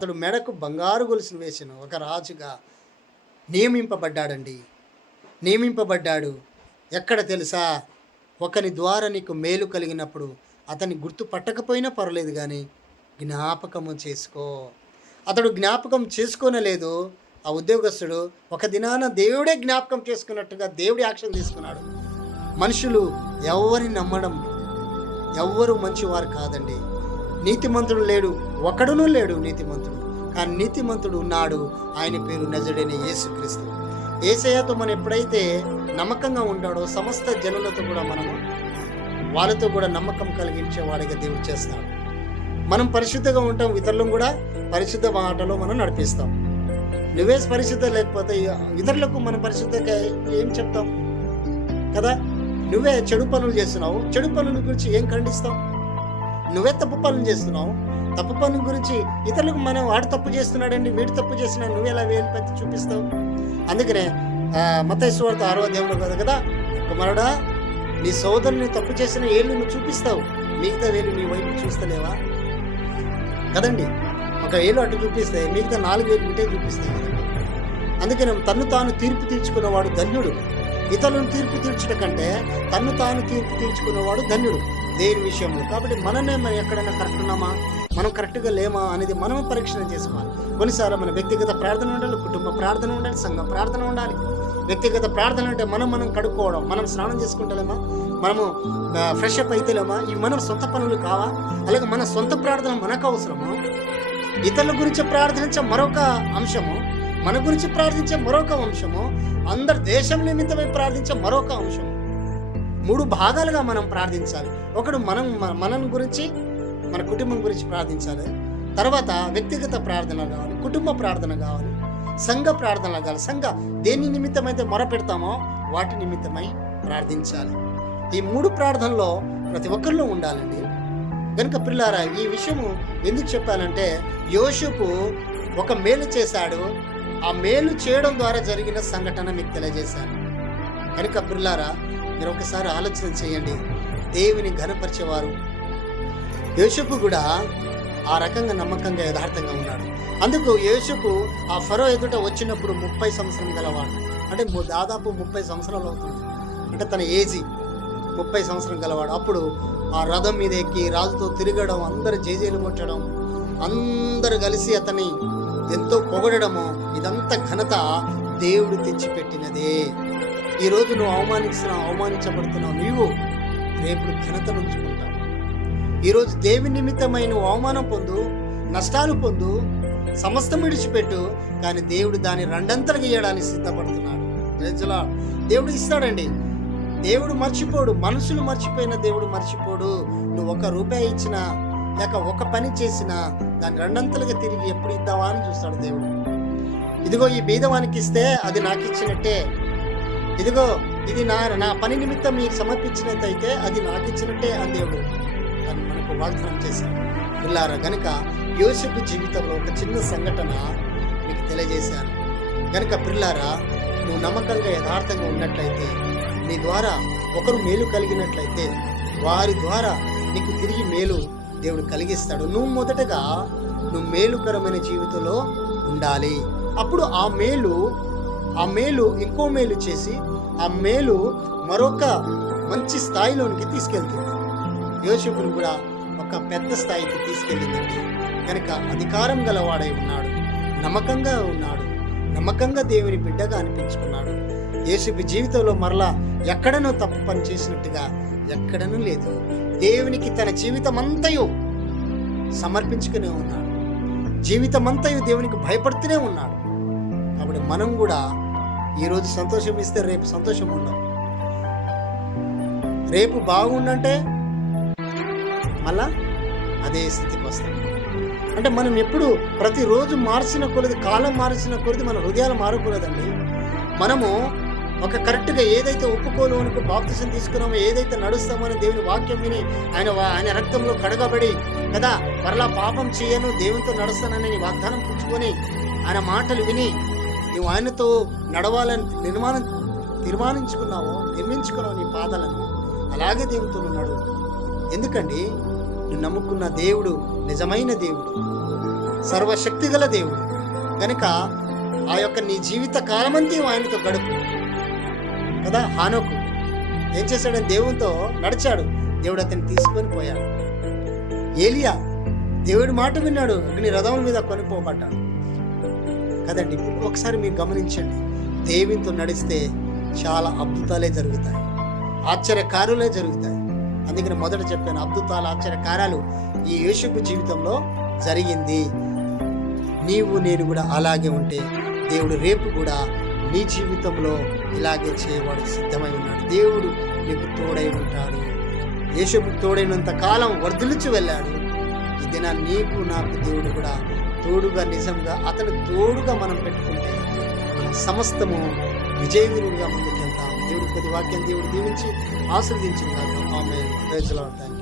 అతడు మెడకు బంగారు గొలుసులు వేసిన ఒక రాజుగా నియమింపబడ్డాడండి. నియమింపబడ్డాడు. ఎక్కడ తెలుసా? ఒకని ద్వారా నీకు మేలు కలిగినప్పుడు అతన్ని గుర్తుపట్టకపోయినా పర్లేదు కానీ జ్ఞాపకము చేసుకో. అతడు జ్ఞాపకం చేసుకోనలేదు. ఆ ఉద్యోగస్తుడు ఒక దినాన దేవుడే జ్ఞాపకం చేసుకున్నట్టుగా దేవుడి యాక్షన్ తీసుకున్నాడు. మనుషులు ఎవరిని నమ్మడం, ఎవ్వరు మంచివారు కాదండి. నీతిమంతుడు లేడు, ఒకడునూ లేడు నీతిమంతుడు. కానీ నీతిమంతుడు ఉన్నాడు. ఆయన పేరు నజరేయుడైన యేసుక్రీస్తు. యేసయ్యతో మనం ఎప్పుడైతే నమ్మకంగా ఉంటాడో సమస్త జనులతో కూడా మనము వాళ్ళతో కూడా నమ్మకం కలిగించే వాడిగా దేవుడు చేస్తాడు. మనం పరిశుద్ధంగా ఉంటాం, ఇతరులను కూడా పరిశుద్ధ మాటలో మనం నడిపిస్తాం. నువ్వే పరిశుద్ధ లేకపోతే ఇతరులకు మన పరిశుద్ధంగా ఏం చెప్తాం కదా? నువ్వే చెడు పనులు చేస్తున్నావు, చెడు పనుల గురించి ఏం ఖండిస్తావు? నువ్వే తప్పు పనులు చేస్తున్నావు, తప్పు పనుల గురించి ఇతరులకు మనం వాడు తప్పు చేస్తున్నాడండి, వీడు తప్పు చేస్తున్నాడు, నువ్వెలా వేలు పెట్టి చూపిస్తావు? అందుకనే మత్తయి సువార్త 6వ అధ్యాయంలో కదా, కుమారుడా నీ సోదరుని తప్పు చేసిన ఏళ్ళు నువ్వు చూపిస్తావు, మిగతా వేలు నీ వైపు చూస్తలేవా కదండి? ఒక ఏళ్ళు అటు చూపిస్తే మిగతా 4 వేలు ఇటే చూపిస్తాయి కదండి. అందుకని తన్ను తాను తీర్పు తీర్చుకున్నవాడు ధన్యుడు. ఇతరులను తీర్పు తీర్చడం కంటే తన్ను తాను తీర్పు తీర్చుకున్నవాడు ధన్యుడు దేని విషయంలో. కాబట్టి మనం ఎక్కడైనా కరెక్ట్ ఉన్నామా, మనం కరెక్ట్గా లేమా అనేది మనమే పరీక్షణ చేసుకోవాలి. కొన్నిసార్లు మన వ్యక్తిగత ప్రార్థన ఉండాలి, కుటుంబ ప్రార్థన ఉండాలి, సంఘ ప్రార్థన ఉండాలి. వ్యక్తిగత ప్రార్థన అంటే మనం కడుక్కోవడం, మనం స్నానం చేసుకుంటలేమా, మనము ఫ్రెష్ అప్ అయితేలేమా, ఇవి మన సొంత పనులు కావా? అలాగే మన సొంత ప్రార్థన మనకు అవసరము. ఇతరుల గురించి ప్రార్థించే మరొక అంశము, మన గురించి ప్రార్థించే మరొక అంశము, అందరు దేశం నిమిత్తమై ప్రార్థించే మరొక అంశము. 3 భాగాలుగా మనం ప్రార్థించాలి. ఒకడు మనం గురించి, మన కుటుంబం గురించి ప్రార్థించాలి. తర్వాత వ్యక్తిగత ప్రార్థన కావాలి, కుటుంబ ప్రార్థన కావాలి, సంఘ ప్రార్థన కావాలి. సంఘ దేని నిమిత్తమైతే మొరపెడతామో వాటి నిమిత్తమై ప్రార్థించాలి. ఈ 3 ప్రార్థనలో ప్రతి ఒక్కరిలో ఉండాలండి. కనుక పిల్లారా, ఈ విషయము ఎందుకు చెప్పాలంటే, యోసేపు ఒక మేలు చేశాడు. ఆ మేలు చేయడం ద్వారా జరిగిన సంఘటన మీకు తెలియజేశాను. కనుక పిల్లారా, మీరు ఒకసారి ఆలోచన చేయండి. దేవుని ఘనపరిచేవారు యోసేపు కూడా ఆ రకంగా నమ్మకంగా యథార్థంగా ఉన్నాడు. అందుకు యోసేపు ఆ ఫరో ఎదుట వచ్చినప్పుడు 30 సంవత్సరం గలవాడు. అంటే దాదాపు 30 సంవత్సరాలు అవుతుంది. అంటే తన ఏజీ 30 సంవత్సరం గలవాడు. అప్పుడు ఆ రథం మీద ఎక్కి రాజుతో తిరగడం, అందరు జేజేలు కొట్టడం, అందరు కలిసి అతన్ని ఎంతో పొగడము, ఇదంతా ఘనత దేవుడు తెచ్చిపెట్టినదే. ఈరోజు నువ్వు అవమానించబడుతున్నావు, నీవు రేపు ఘనత నుంచుకుంటావు. ఈరోజు దేవుని నిమిత్తమై నువ్వు అవమానం పొందు, నష్టాలు పొందు, సమస్తం విడిచిపెట్టు, కానీ దేవుడు దాన్ని 2 ఇయ్యడానికి సిద్ధపడుతున్నాడు. దేవుడు ఇస్తాడండి. దేవుడు మర్చిపోడు. మనుషులు మర్చిపోయిన దేవుడు మర్చిపోడు. నువ్వు 1 రూపాయి ఇచ్చినా లేక ఒక పని చేసినా దాన్ని 2 తిరిగి ఎప్పుడు ఇద్దావా అని చూస్తాడు దేవుడు. ఇదిగో ఈ బీదవానికి ఇస్తే అది నాకు ఇచ్చినట్టే, ఇదిగో ఇది నా పని నిమిత్తం మీరు సమర్పించినట్టయితే అది నాకు ఇచ్చినట్టే అని దేవుడు అని మనకు వాగ్దానం చేశాడు. పిల్లారా, గనుక యోసేపు జీవితంలో ఒక చిన్న సంఘటన మీకు తెలియజేశాను. గనుక పిల్లారా, నువ్వు నమ్మకంగా యథార్థంగా ఉన్నట్లయితే, నీ ద్వారా ఒకరు మేలు కలిగినట్లయితే వారి ద్వారా నీకు తిరిగి మేలు దేవుడు కలిగిస్తాడు. నువ్వు మొదటగా మేలుకరమైన జీవితంలో ఉండాలి. అప్పుడు ఆ మేలు ఇంకో మేలు చేసి ఆ మేలు మరొక మంచి స్థాయిలోనికి తీసుకెళ్తుంది. యోసేపును కూడా ఒక పెద్ద స్థాయికి తీసుకెళ్ళిందండి. కనుక అధికారం గలవాడై ఉన్నాడు, నమ్మకంగా ఉన్నాడు, నమ్మకంగా దేవుని బిడ్డగా అనిపించుకున్నాడు. యోసేపు జీవితంలో మరలా ఎక్కడనో తప్పు పని చేసినట్టుగా ఎక్కడనూ లేదు. దేవునికి తన జీవితం అంతయు సమర్పించుకునే ఉన్నాడు. జీవితం అంతయు దేవునికి భయపడుతూనే ఉన్నాడు. కాబట్టి మనం కూడా ఈరోజు సంతోషం ఇస్తే రేపు సంతోషం ఉండదు. రేపు బాగుండంటే మళ్ళా అదే స్థితికి వస్తాం. అంటే మనం ఎప్పుడు ప్రతిరోజు మార్చిన కొలది, కాలం మార్చిన కొలది మన హృదయాలు మారకూడదండి. మనము ఒక కరెక్ట్గా ఏదైతే ఒప్పుకోలోనికి బాప్తిసం తీసుకున్నామో, ఏదైతే నడుస్తామని దేవుని వాక్యం విని ఆయన రక్తంలో కడగబడి కదా మరలా పాపం చేయను, దేవునితో నడుస్తానని వాగ్దానం పుచ్చుకొని ఆయన మాటలు విని నువ్వు ఆయనతో నడవాలని నిర్మించుకున్నావు నీ పాదాలను, అలాగే దేవునితో నడువు. ఎందుకండి, నువ్వు నమ్ముకున్న దేవుడు నిజమైన దేవుడు. సర్వశక్తి గల దేవుడు కనుక ఆ యొక్క నీ జీవిత కాలమంతా ఆయనతో గడుపు కదా. హానోకు ఏం చేశాడని దేవునితో నడిచాడు, దేవుడు అతన్ని తీసుకొని పోయాడు. ఏలియా దేవుడి మాట విన్నాడు, అగ్ని రథముల మీద కొనిపోబడ్డాడు కదండి. ఇప్పుడు ఒకసారి మీరు గమనించండి, దేవునితో నడిస్తే చాలా అద్భుతాలే జరుగుతాయి, ఆశ్చర్యకార్యాలే జరుగుతాయి. అందుకని మొదట చెప్పాను, అద్భుతాలు ఆశ్చర్యకార్యాలు ఈ యేషూపు జీవితంలో జరిగింది. నీవు నేను కూడా అలాగే ఉంటే దేవుడు రేపు కూడా నీ జీవితంలో ఇలాగే చేయవాడు సిద్ధమై ఉన్నాడు. దేవుడు నీకు తోడై ఉంటాడు. యేషూపుకు తోడైనంత కాలం వర్ధిల్లుచు వెళ్ళాడు. ఈ దిన నీకు నాకు దేవుడు కూడా తోడుగా, నిజంగా అతను తోడుగా మనం పెట్టుకుంటే మన సమస్తము విజయవీరులుగా ముందుకు వెళ్తాం. దేవుడి కొద్ది వాక్యం దేవుడు దీవించి ఆశీర్వదించిన ఆమేన్. Praise the lord.